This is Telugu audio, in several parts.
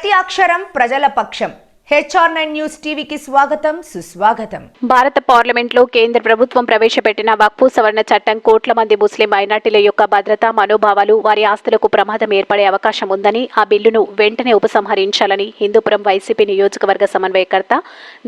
ప్రతి అక్షరం ప్రజల పక్షం. HR9 న్యూస్ టీవీకి స్వాగతం, సుస్వాగతం. భారత పార్లమెంట్లో కేంద్ర ప్రభుత్వం ప్రవేశపెట్టిన వక్ఫ్ సవరణ చట్టం కోట్ల మంది ముస్లిం మైనార్టీల యొక్క భద్రతా మనోభావాలు, వారి ఆస్తులకు ప్రమాదం ఏర్పడే అవకాశం ఉందని, ఆ బిల్లును వెంటనే ఉపసంహరించాలని హిందూపురం వైసీపీ నియోజకవర్గ సమన్వయకర్త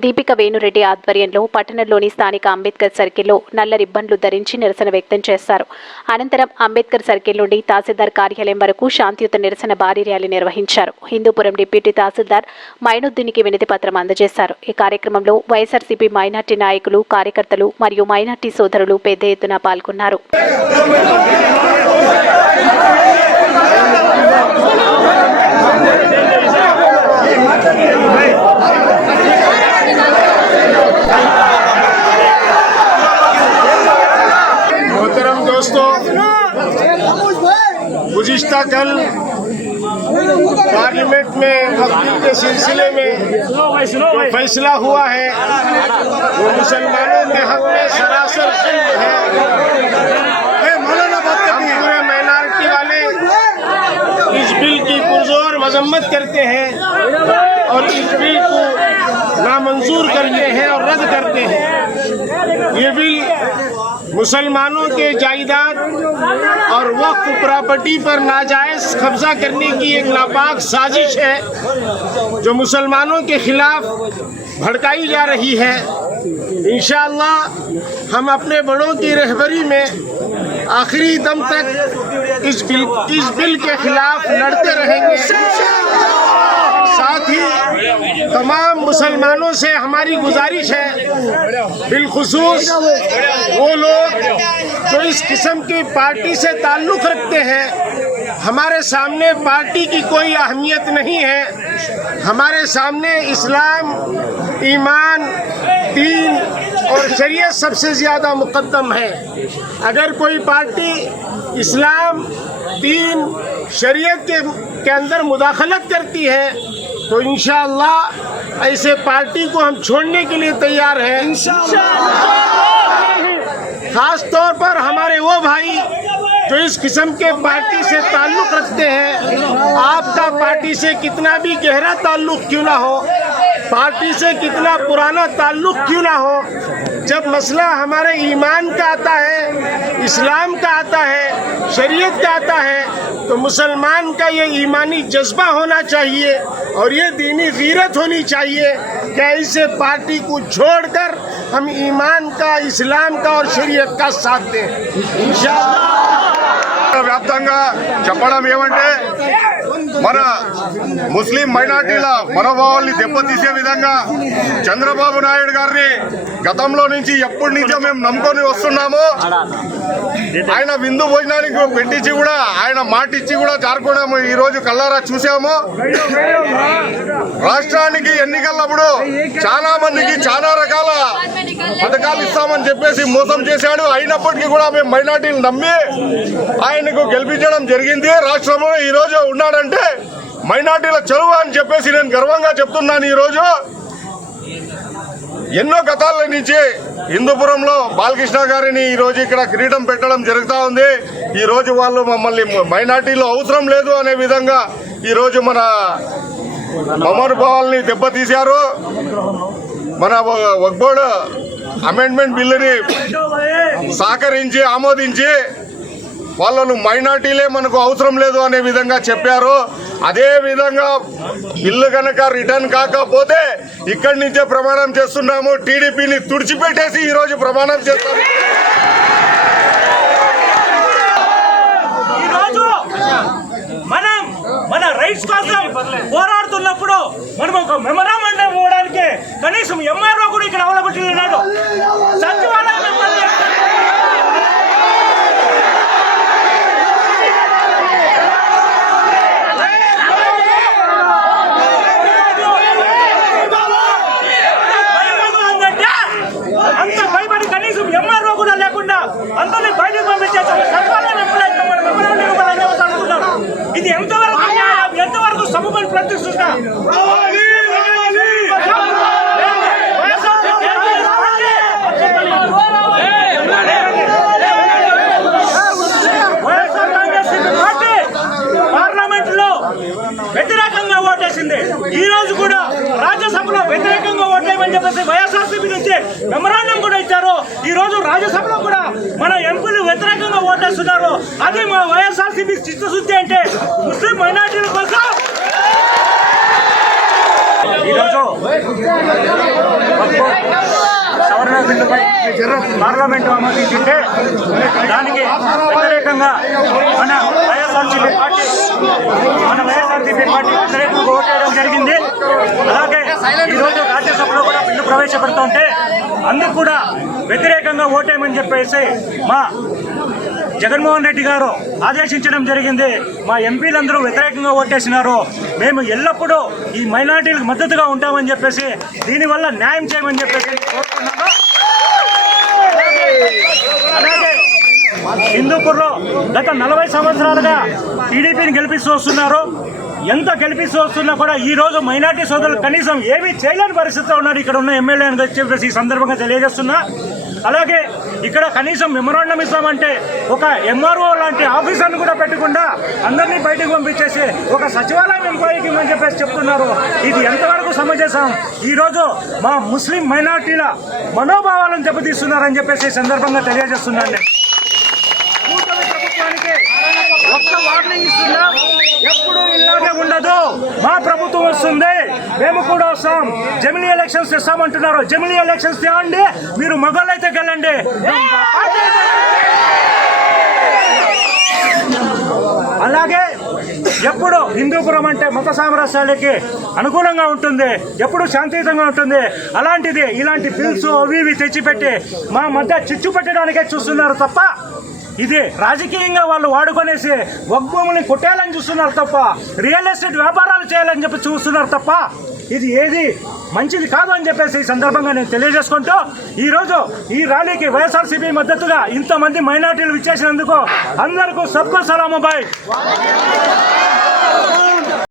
దీపిక వేణురెడ్డి ఆధ్వర్యంలో పట్టణంలోని స్థానిక అంబేద్కర్ సర్కిల్లో నల్ల రిబ్బన్లు ధరించి నిరసన వ్యక్తం చేశారు. అనంతరం అంబేద్కర్ సర్కిల్ నుండి తహసీల్దార్ కార్యాలయం వరకు శాంతియుత నిరసన భారీ ర్యాలీ నిర్వహించారు. హిందూపురం డిప్యూటీ తహసీల్దార్ మైనుద్దీన్కి వినతి పత్రం అందజేశారు. ఈ కార్యక్రమంలో వైఎస్ఆర్సీపీ మైనార్టీ నాయకులు, కార్యకర్తలు మరియు మైనార్టీ సోదరులు పెద్ద ఎత్తున పాల్గొన్నారు. गुज़िश्ता कल पार्लियामेंट में वक्फ के सिलसिले में जो फैसला हुआ है वो मुसलमानों के हक में सरासर जुल्म है। हम पूरे माइनॉरिटी वाले इस बिल की पुरजोर मजम्मत करते हैं और इस बिल को नामंजूर करते हैं और रद्द करते हैं। ये बिल मुसलमानों के जायदाद और वक्फ प्रॉपर्टी पर नाजायज कब्जा करने की एक नापाक साजिश है जो मुसलमानों के खिलाफ भड़काई जा रही है। इंशाअल्लाह हम अपने बड़ों की रहबरी में आखिरी दम तक इस बिल के खिलाफ लड़ते रहेंगे। साथ ही तमाम मुसलमानों से हमारी गुजारिश है, बिलखुसूस वो लोग जो इस किस्म की पार्टी से ताल्लुक़ रखते हैं, हमारे सामने पार्टी की कोई अहमियत नहीं है। हमारे सामने इस्लाम, ईमान, दीन और शरीयत सबसे ज़्यादा मुक़द्दम है। अगर कोई पार्टी इस्लाम, दीन, शरीयत के अंदर मुदाखलत करती है तो इंशाअल्लाह ऐसे पार्टी को हम छोड़ने के लिए तैयार हैं। खास तौर पर हमारे वो भाई जो इस किस्म के पार्टी से ताल्लुक़ रखते हैं, आपका पार्टी से कितना भी गहरा ताल्लुक़ क्यों ना हो, पार्टी से कितना पुराना ताल्लुक़ क्यों ना हो, जब मसला हमारे ईमान का आता है, इस्लाम का आता है, शरीयत का आता है, तो मुसलमान का ये ईमानी जज्बा होना चाहिए और ये दीनी गीरत होनी चाहिए कि ऐसे पार्टी को छोड़कर हम ईमान का, इस्लाम का और शरीयत का साथ दें इंशाअल्लाह। వ్యాప్తంగా చెప్పడం ఏమంటే మన ముస్లిం మైనార్టీల మనోభావాల్ని దెబ్బతీసే విధంగా చంద్రబాబు నాయుడు గారిని గతంలో నుంచి ఎప్పటి నుంచో మేము నమ్ముకొని వస్తున్నాము. ఆయన విందు భోజనానికి పెట్టించి కూడా, ఆయన మాటిచ్చి కూడా జారుకోవడము ఈ రోజు కళ్ళారా చూసాము. రాష్ట్రానికి ఎన్నికలప్పుడు చాలా మందికి చాలా రకాల పథకాలు ఇస్తామని చెప్పేసి మోసం చేశాడు. అయినప్పటికీ కూడా మేము మైనార్టీలు నమ్మి ఆయనకు గెలిపించడం జరిగింది. రాష్ట్రంలో ఈ రోజు ఉన్నాడంటే మైనార్టీల చెరువు అని చెప్పేసి నేను గర్వంగా చెప్తున్నాను. ఈరోజు ఎన్నో గతాల నుంచి హిందూపురంలో బాలకృష్ణ గారిని ఈరోజు ఇక్కడ కిరీటం పెట్టడం జరుగుతూ ఉంది. ఈరోజు వాళ్ళు మమ్మల్ని మైనార్టీలో అవసరం లేదు అనే విధంగా ఈరోజు మన మనోభావాల్ని దెబ్బతీశారు. మన వక్ఫ్ బోర్డు అమెండ్మెంట్ బిల్లుని సహకరించి ఆమోదించి వాళ్ళను మైనార్టీలే మనకు అవసరం లేదు అనే విధంగా చెప్పారు. అదే విధంగా బిల్లు కనుక రిటర్న్ కాకపోతే ఇక్కడి నుంచే ప్రమాణం చేస్తున్నాము, టీడీపీని తుడిచిపెట్టేసి ఈరోజు ప్రమాణం చేస్తాము. మన రైట్స్ కోసం పోరాడుతున్నప్పుడు మనం ఒక మెమరాండం ఇవ్వడానికి కనీసం ఎంఆర్ఓ కూడా ఇక్కడ అవైలబిలిటీ ఉన్నాడు. సచివాలయం అంత భయపడి కనీసం ఎంఆర్ఓ కూడా లేకుండా అందరినీ బయటకు పంపించేస్తాం. సచివాలయం అనుకున్నారు. ఇది ఎంతవరకు సముఖం ప్రతిష్ఠిత వ్యతిరేకంగా ఓటేసింది. జరిగింది. ఈ రోజు కూడా రాజ్యసభలో వ్యతిరేకంగా ఓటేయమని చెప్పేసి వైఎస్ఆర్సీపీ నుంచి మెమరాండం కూడా ఇచ్చారు. ఈ రోజు రాజ్యసభలో కూడా మన ఎంపీలు వ్యతిరేకంగా ఓటేస్తున్నారు. అది మా వైఎస్ఆర్సీపీ చిత్తశుద్ధి అంటే ముస్లిం మైనారిటీల కోసం. ఈరోజు సవరణ బిల్లుపై పార్లమెంటు ఆమోదించింటే దానికి వ్యతిరేకంగా మన వైఎస్ఆర్సీపీ పార్టీ వ్యతిరేకంగా ఓటేయడం జరిగింది. అలాగే ఈరోజు రాజ్యసభలో కూడా బిల్లు ప్రవేశపెడుతుంటే అందుకు కూడా వ్యతిరేకంగా ఓటేయమని చెప్పేసి మా జగన్మోహన్ రెడ్డి గారు ఆదేశించడం జరిగింది. మా ఎంపీలందరూ వ్యతిరేకంగా ఓటేసినారు. మేము ఎల్లప్పుడూ ఈ మైనారిటీలకు మద్దతుగా ఉంటామని చెప్పేసి దీనివల్ల న్యాయం చేయమని చెప్పేసి కోరుతున్నాను. అలాగే హిందూపూర్లో గత 40 సంవత్సరాలుగా టీడీపీని గెలిపిస్తూ వస్తున్నారు. ఎంత గెలిపిస్తూ వస్తున్నా కూడా ఈ రోజు మైనారిటీ సోదరులు కనీసం ఏమీ చేయలేని పరిస్థితిలో ఉన్నారు ఇక్కడ ఉన్న ఎమ్మెల్యే అని చెప్పేసి ఈ సందర్భంగా తెలియజేస్తున్నా. అలాగే ఇక్కడ కనీసం మెమరాండం ఇస్తామంటే ఒక ఎంఆర్ఓ లాంటి ఆఫీసర్ని కూడా పెట్టకుండా అందరినీ బయటకు పంపించేసి ఒక సచివాలయం ఎంప్లాయీకి అని చెప్పేసి చెప్తున్నారు. ఇది ఎంతవరకు సమంజసం? ఈరోజు మా ముస్లిం మైనారిటీల మనోభావాలను దెబ్బతీస్తున్నారని చెప్పేసి ఈ సందర్భంగా తెలియజేస్తున్నాను. నేను కూటమి ప్రభుత్వానికి ఒక్క వార్నింగ్ ఇస్తున్నా, ఎప్పుడు ఇలాగే ఉండదు. మా ప్రభుత్వం వస్తుంది, మేము కూడా వస్తాం. జమిలీ ఎలక్షన్స్ తెస్తామంటున్నారు. జమిలీ ఎలక్షన్స్ తేవండి, మీరు మగవాళ్ళు అయితే గెలండి. అలాగే ఎప్పుడు హిందూపురం అంటే మత సామరస్యాలకి అనుకూలంగా ఉంటుంది, ఎప్పుడు శాంతియుతంగా ఉంటుంది. అలాంటిది ఇలాంటి బిల్స్ అవి ఇవి తెచ్చిపెట్టి మా మధ్య చిచ్చు పెట్టడానికే చూస్తున్నారు తప్ప ఇది రాజకీయంగా వాళ్ళు వాడుకొనేసి వక్ఫ్ భూముల్ని కొట్టేయాలని చూస్తున్నారు తప్ప రియల్ ఎస్టేట్ వ్యాపారాలు చేయాలని చెప్పి చూస్తున్నారు తప్ప ఇది ఏది మంచిది కాదు అని చెప్పేసి ఈ సందర్భంగా నేను తెలియజేసుకుంటూ ఈరోజు ఈ ర్యాలీకి వైఎస్ఆర్సీపీ మద్దతుగా ఇంతమంది మైనారిటీలు విచ్చేసినందుకు అందరికీ సబ్కా సలాం బాయ్.